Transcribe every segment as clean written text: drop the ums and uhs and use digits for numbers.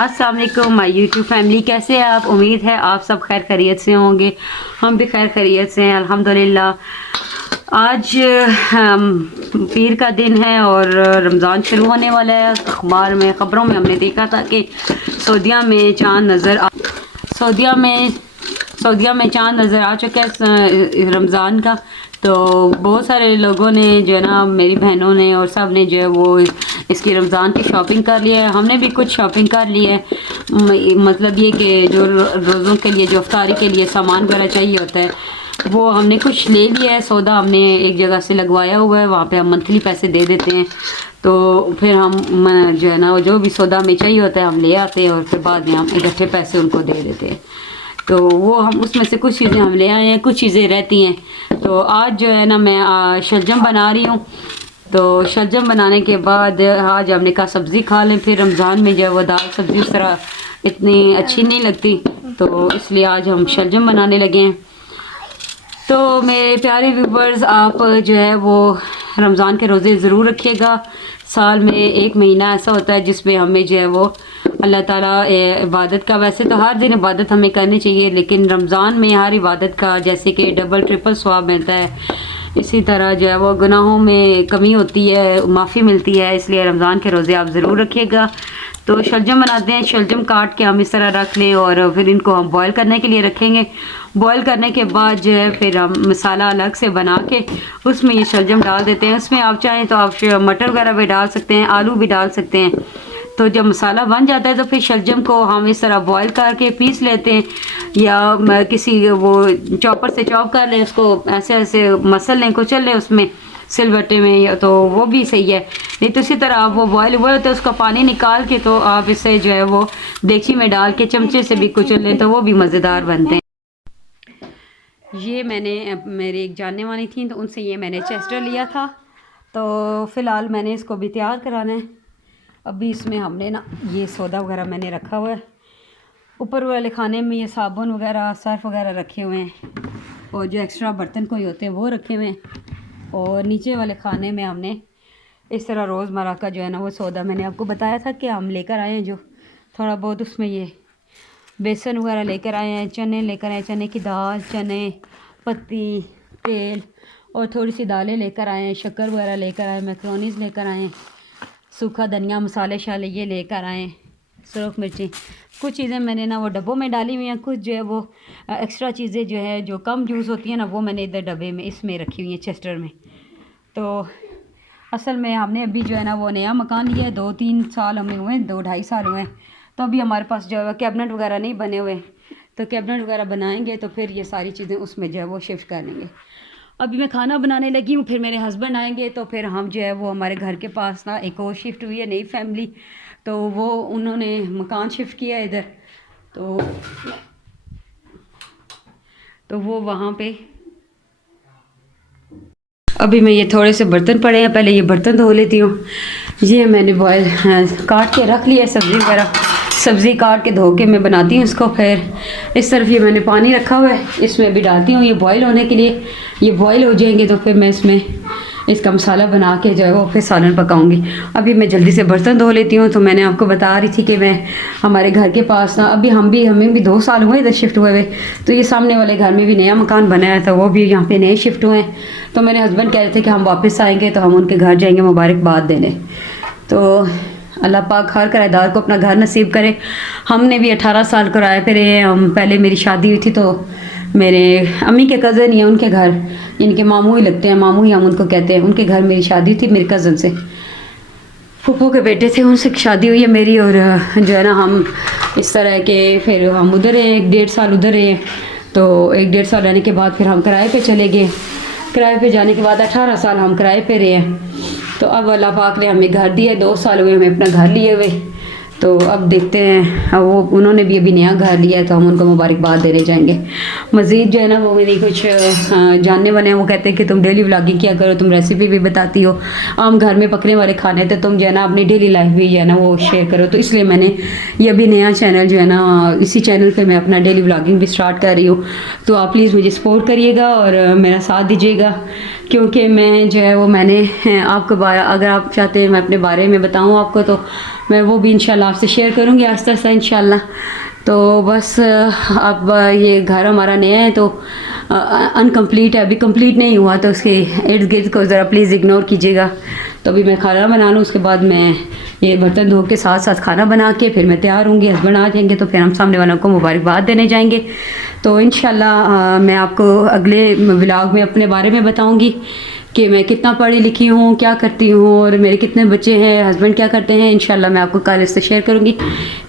अस्सलाम वालेकुम my YouTube family, कैसे हैं आप? उम्मीद है आप सब खैर खैरियत से होंगे। हम भी खैर खैरियत से हैं अल्हम्दुलिल्लाह। आज पीर का दिन है और रमज़ान शुरू होने वाला है। अखबार में ख़बरों में हमने देखा था कि सऊदीया में चाँद नज़र आ चुका है रमज़ान का। तो बहुत सारे लोगों ने जो है ना, मेरी बहनों ने और सब ने जो है वो इसकी रमज़ान की शॉपिंग कर लिया है। हमने भी कुछ शॉपिंग कर ली है। मतलब ये कि जो रोज़ों के लिए, जो अफ्तारी के लिए सामान वगैरह चाहिए होता है, वो हमने कुछ ले लिया है। सौदा हमने एक जगह से लगवाया हुआ है, वहाँ पे हम मंथली पैसे दे देते हैं। तो फिर हम जो है ना, जो भी सौदा हमें चाहिए होता है हम ले आते हैं और फिर बाद में हम इकट्ठे पैसे उनको दे देते हैं। तो वो हम उसमें से कुछ चीज़ें हम ले आए हैं, कुछ चीज़ें रहती हैं। तो आज जो है ना, मैं शलजम बना रही हूँ। तो शलजम बनाने के बाद आज हमने कहा सब्ज़ी खा लें। फिर रमज़ान में जो है वो दाल सब्ज़ी उस तरह इतनी अच्छी नहीं लगती, तो इसलिए आज हम शलजम बनाने लगे हैं। तो मेरे प्यारे व्यूवर्स, आप जो है वो रमज़ान के रोज़े ज़रूर रखिएगा। साल में एक महीना ऐसा होता है जिसमें हमें जो है वो अल्लाह ताला इबादत का, वैसे तो हर दिन इबादत हमें करनी चाहिए, लेकिन रमज़ान में हर इबादत का जैसे कि डबल ट्रिपल सवाब मिलता है, इसी तरह जो है वो गुनाहों में कमी होती है, माफ़ी मिलती है। इसलिए रमज़ान के रोज़े आप ज़रूर रखिएगा। तो शलजम बनाते हैं। शलजम काट के हम इस तरह रख लें और फिर इनको हम बॉईल करने के लिए रखेंगे। बॉईल करने के बाद जो है फिर हम मसाला अलग से बना के उसमें ये शलजम डाल देते हैं। उसमें आप चाहें तो आप मटर वगैरह भी डाल सकते हैं, आलू भी डाल सकते हैं। तो जब मसाला बन जाता है तो फिर शलजम को हम इस तरह बॉईल करके पीस लेते हैं, या किसी वो चॉपर से चॉप कर लें, उसको ऐसे ऐसे मसल लें, कुचल लें उसमें सिलबट्टे में, या तो वो भी सही है। नहीं तो इसी तरह आप वो बॉयल हुआ होता है उसका पानी निकाल के तो आप इसे जो है वो देगची में डाल के चमचे से भी कुचल लें तो वो भी मज़ेदार बनते हैं। ये मैंने मेरी एक जानने वाली थी तो उनसे ये मैंने चेस्टर लिया था। तो फ़िलहाल मैंने इसको भी तैयार कराना है। अभी इसमें हमने ना ये सौदा वगैरह मैंने रखा हुआ है। ऊपर वाले खाने में ये साबुन वगैरह, सर्फ वगैरह रखे हुए हैं, और जो एक्स्ट्रा बर्तन कोई होते हैं वो रखे हुए हैं। और नीचे वाले खाने में हमने इस तरह रोज़मर्रा का जो है ना वो सौदा मैंने आपको बताया था कि हम लेकर आए हैं, जो थोड़ा बहुत उसमें ये बेसन वगैरह लेकर आए हैं, चने लेकर आए, चने की दाल, चने, पत्ती, तेल और थोड़ी सी दालें लेकर आए हैं, शक्कर वगैरह लेकर आए, मैक्रोनीस लेकर आए, सूखा धनिया, मसाले शाले ये लेकर आए, सुरख मिर्ची। कुछ चीज़ें मैंने ना वो डब्बों में डाली हुई हैं, कुछ जो है वो एक्स्ट्रा चीज़ें जो है जो कम यूज़ होती हैं ना वो मैंने इधर डब्बे में इसमें रखी हुई हैं, चेस्टर में। तो असल में हमने अभी जो है ना वो नया मकान लिया है, 2-3 साल हमें हुए हैं, 2-2.5 साल हुए हैं। तो अभी हमारे पास जो है कैबिनेट वगैरह नहीं बने हुए, तो कैबिनेट वगैरह बनाएंगे तो फिर ये सारी चीज़ें उसमें जो है वो शिफ्ट कर लेंगे। अभी मैं खाना बनाने लगी हूँ, फिर मेरे हस्बैंड आएंगे तो फिर हम जो है वो हमारे घर के पास ना एक और शिफ्ट हुई है नई फैमिली, तो वो उन्होंने मकान शिफ्ट किया है इधर। तो वो वहाँ पे अभी मैं ये थोड़े से बर्तन पड़े हैं, पहले ये बर्तन धो लेती हूँ। ये मैंने बॉयल काट के रख लिया है सब्ज़ी वगैरह, सब्ज़ी काट के धो के मैं बनाती हूँ इसको। फिर इस तरफ ये मैंने पानी रखा हुआ है, इसमें भी डालती हूँ ये बॉयल होने के लिए। ये बॉयल हो जाएंगे तो फिर मैं इसमें इसका मसाला बना के जो है वो फिर सालन पकाऊंगी। अभी मैं जल्दी से बर्तन धो लेती हूँ। तो मैंने आपको बता रही थी कि मैं हमारे घर के पास ना, अभी हमें भी 2 साल हुए इधर शिफ्ट हुए हुए। तो ये सामने वाले घर में भी नया मकान बनाया था, वो भी यहाँ पे नए शिफ्ट हुए हैं। तो मेरे हस्बैंड कह रहे थे कि हम वापस आएँगे तो हम उनके घर जाएँगे मुबारकबाद देने। तो अल्लाह पाक हर किराएदार को अपना घर नसीब करे। हमने भी 18 साल किराए पे रहे हैं। हम पहले मेरी शादी हुई थी तो मेरे अम्मी के कज़न ही है, उनके घर, इनके मामू ही लगते हैं, मामू ही हम उनको कहते हैं, उनके घर मेरी शादी थी मेरे कज़न से, फूफो के बेटे थे, उनसे शादी हुई है मेरी। और जो है ना हम इस तरह के फिर हम उधर हैं, 1-1.5 साल उधर रहे। तो 1-1.5 साल रहने के बाद फिर हम किराए पे चले गए। किराए पे जाने के बाद 18 साल हम किराए पे रहे हैं। तो अब अल्लाह पाक ने हमें घर दिया, 2 साल हुए हमें अपना घर लिए हुए। तो अब देखते हैं, अब वो उन्होंने भी अभी नया घर लिया है तो हम उनको मुबारकबाद देने जाएंगे। मज़ीद जो है ना वो मेरी कुछ जानने वाले हैं, वो कहते हैं कि तुम डेली व्लॉगिंग किया करो, तुम रेसिपी भी बताती हो, आम घर में पकने वाले खाने, तो तुम जो है ना अपनी डेली लाइफ भी जो है ना वो शेयर करो। तो इसलिए मैंने ये अभी नया चैनल जो है ना, इसी चैनल पर मैं अपना डेली व्लॉगिंग भी स्टार्ट कर रही हूँ। तो आप प्लीज़ मुझे सपोर्ट करिएगा और मेरा साथ दीजिएगा, क्योंकि मैं जो है वो मैंने आपको अगर आप चाहते हैं मैं अपने बारे में बताऊँ आपको, तो मैं वो भी इंशाल्लाह आपसे शेयर करूँगी आहिस्ता आहिस्ता इंशाल्लाह। तो बस अब ये घर हमारा नया है तो अनकम्प्लीट है, अभी कंप्लीट नहीं हुआ, तो उसके इर्द गिर्द को ज़रा प्लीज़ इग्नोर कीजिएगा। तो अभी मैं खाना बना लूँ, उसके बाद मैं ये बर्तन धो के साथ साथ खाना बना के फिर मैं तैयार होंगी, हस्बैंड आ जाएंगे तो फिर हम सामने वालों को मुबारकबाद देने जाएंगे। तो इंशाल्लाह मैं आपको अगले व्लॉग में अपने बारे में बताऊँगी कि मैं कितना पढ़ी लिखी हूँ, क्या करती हूँ और मेरे कितने बच्चे हैं, हस्बैंड क्या करते हैं। इंशाल्लाह मैं आपको कल इससे शेयर करूँगी।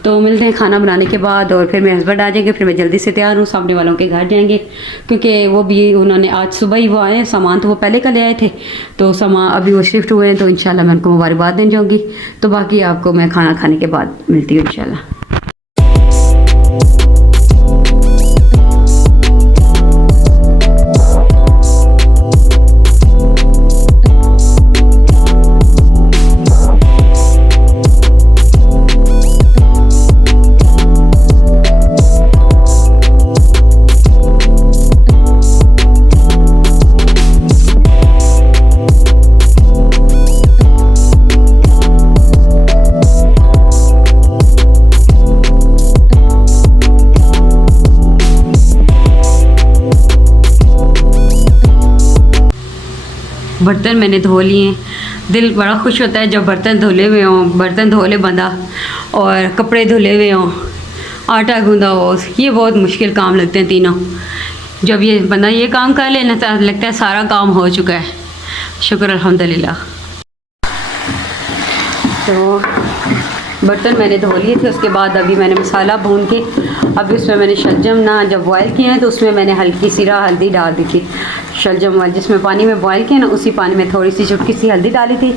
तो मिलते हैं खाना बनाने के बाद और फिर मेरे हस्बैंड आ जाएंगे, फिर मैं जल्दी से तैयार हूँ, सामने वालों के घर जाएंगे क्योंकि वो भी उन्होंने आज सुबह ही वो आए, सामान तो वो पहले का ले आए थे, तो सामान अभी वो शिफ्ट हुए हैं, तो इंशाल्लाह मैं उनको मुबारकबाद देने जाऊँगी। तो बाकी आपको मैं खाना खाने के बाद मिलती हूँ इंशाल्लाह। बर्तन मैंने धो लिए हैं। दिल बड़ा खुश होता है जब बर्तन धुले हुए हों, बर्तन धोले बंदा और कपड़े धुले हुए हों, आटा गूंदा हो, ये बहुत मुश्किल काम लगते हैं तीनों। जब ये बंदा ये काम कर लेना तो लगता है सारा काम हो चुका है, शुक्र अल्हम्दुलिल्लाह। तो बर्तन मैंने धो लिए थे, उसके बाद अभी मैंने मसाला भून के अभी उसमें मैंने शलजम ना जब बॉयल किए हैं तो उसमें मैंने हल्की सी हल्दी डाल दी थी। शलजम जिसमें पानी में बॉयल किया ना उसी पानी में थोड़ी सी चुटकी सी हल्दी डाली थी।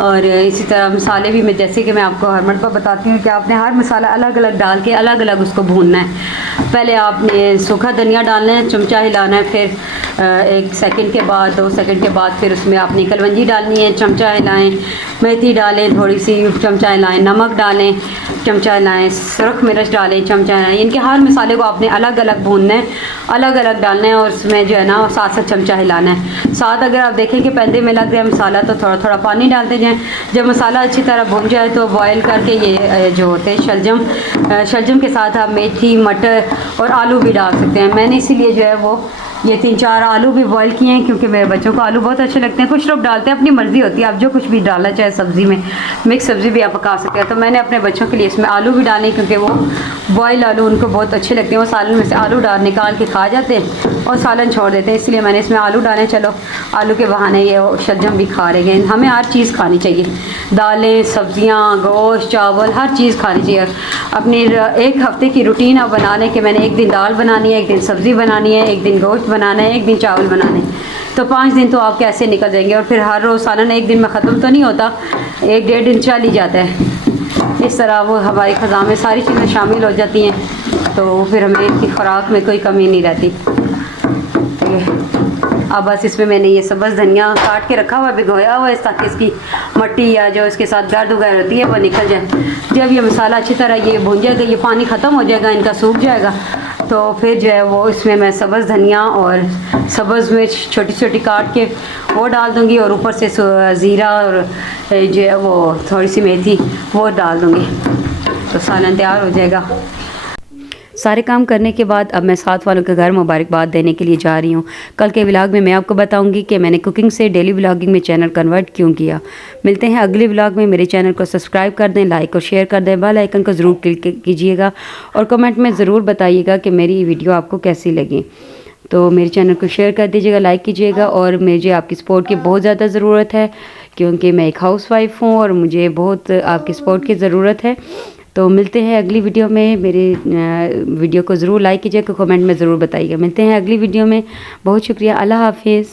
और इसी तरह मसाले भी मैं जैसे कि मैं आपको हर मरतबा बताती हूँ कि आपने हर मसाला अलग अलग डाल के अलग अलग उसको भूनना है। पहले आपने सूखा धनिया डालना है, चमचा हिलाना है, फिर 1 सेकंड के बाद 2 सेकंड के बाद फिर उसमें आपने कलवंजी डालनी है, चमचा हिलाएं, मेथी डालें थोड़ी सी, चमचा हिलाएं, नमक डालें, चमचा हिलाएं, सुरख मिर्च डालें, चमचा हिलाएं। इनके हर मसाले को आपने अलग अलग भूनना है, अलग अलग डालना है और उसमें जो है ना साथ साथ चमचा हिलाना है। साथ अगर आप देखें कि पैंदे में लग रहा है मसाला तो थोड़ा थोड़ा पानी डालते जाएँ। जब मसाला अच्छी तरह भून जाए तो बॉयल करके ये जो होते हैं शलजम के साथ आप मेथी, मटर और आलू भी डाल सकते हैं। मैंने इसीलिए जो है वो ये 3-4 आलू भी बॉयल किए हैं क्योंकि मेरे बच्चों को आलू बहुत अच्छे लगते हैं। कुछ लोग डालते हैं, अपनी मर्ज़ी होती है, आप जो कुछ भी डालना चाहे सब्ज़ी में, मिक्स सब्ज़ी भी आप पका सकते हैं। तो मैंने अपने बच्चों के लिए इसमें आलू भी डाले क्योंकि वो बॉयल आलू उनको बहुत अच्छे लगते हैं। वो सालन में से आलू निकाल के खा जाते हैं और सालन छोड़ देते हैं, इसलिए मैंने इसमें आलू डाले। चलो आलू के बहाने ये शलजम भी खा रहे हैं। हमें हर चीज़ खानी चाहिए, दालें, सब्ज़ियाँ, गोश्त, चावल, हर चीज़ खानी चाहिए। अपनी 1 हफ़्ते की रूटीन आप बना लें कि मैंने एक दिन दाल बनानी है, एक दिन सब्ज़ी बनानी है, एक दिन गोश्त बनाना है, एक दिन चावल बनाने, तो 5 दिन तो आप कैसे निकल जाएंगे। और फिर हर रोज़ सालन एक दिन में ख़त्म तो नहीं होता, 1-1.5 दिन चल ही जाता है। इस तरह वो हमारी ख़ज़ा में सारी चीज़ें शामिल हो जाती हैं, तो फिर हमें इसकी खुराक में कोई कमी नहीं रहती। अब बस इसमें मैंने ये सब्ज़ धनिया काट के रखा हुआ है, भिगोया हुआ है ताकि इसकी मट्टी या जो इसके साथ गर्द वगैरह होती है वो निकल जाए। जब ये मसाला अच्छी तरह ये भून जाएगा, ये पानी ख़त्म हो जाएगा, इनका सूख जाएगा, तो फिर जो है वो इसमें मैं सब्ज़ धनिया और सब्ज़ मिर्च छोटी छोटी काट के वो डाल दूँगी और ऊपर से ज़ीरा और जो है वो थोड़ी सी मेथी वो डाल दूँगी, तो सालन तैयार हो जाएगा। सारे काम करने के बाद अब मैं साथ वालों के घर मुबारकबाद देने के लिए जा रही हूँ। कल के व्लॉग में मैं आपको बताऊँगी कि मैंने कुकिंग से डेली व्लॉगिंग में चैनल कन्वर्ट क्यों किया। मिलते हैं अगले व्लॉग में। मेरे चैनल को सब्सक्राइब कर दें, लाइक और शेयर कर दें, बेल आइकन को ज़रूर क्लिक कीजिएगा और कमेंट में ज़रूर बताइएगा कि मेरी वीडियो आपको कैसी लगी। तो मेरे चैनल को शेयर कर दीजिएगा, लाइक कीजिएगा और मुझे आपकी सपोर्ट की बहुत ज़्यादा ज़रूरत है क्योंकि मैं एक हाउसवाइफ हूँ और मुझे बहुत आपकी सपोर्ट की ज़रूरत है। तो मिलते हैं अगली वीडियो में। मेरे वीडियो को ज़रूर लाइक कीजिएगा, कमेंट में ज़रूर बताइएगा। मिलते हैं अगली वीडियो में। बहुत शुक्रिया, अल्लाह हाफिज़।